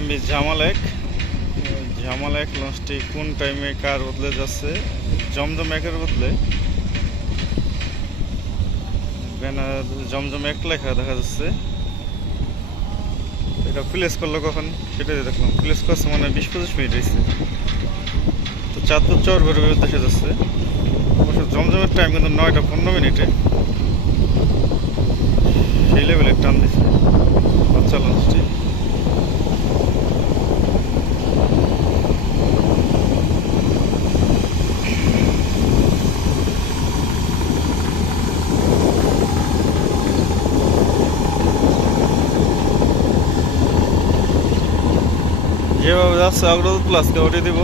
MB Jamal এক লঞ্চটি কোন টাইমে কার বদলে যাচ্ছে? জমজম একের বদলে ব্যানার জমজম এক লেখা দেখা যাচ্ছে। এটা প্লেস করলো কখন সেটাই দেখলাম, প্লেস করছে মানে 20-25 মিনিট হয়েছে। তো চাঁদপুর চরবারের উদ্দেশ্যে যাচ্ছে। অবশ্য জমজমের টাইম কিন্তু 9টা 15 মিনিটে, সেই লেভেলের টান দিচ্ছে বাচ্চা লঞ্চটি। যেভাবে যাচ্ছে অগ্রদূত প্লাসকে ওটি দিব।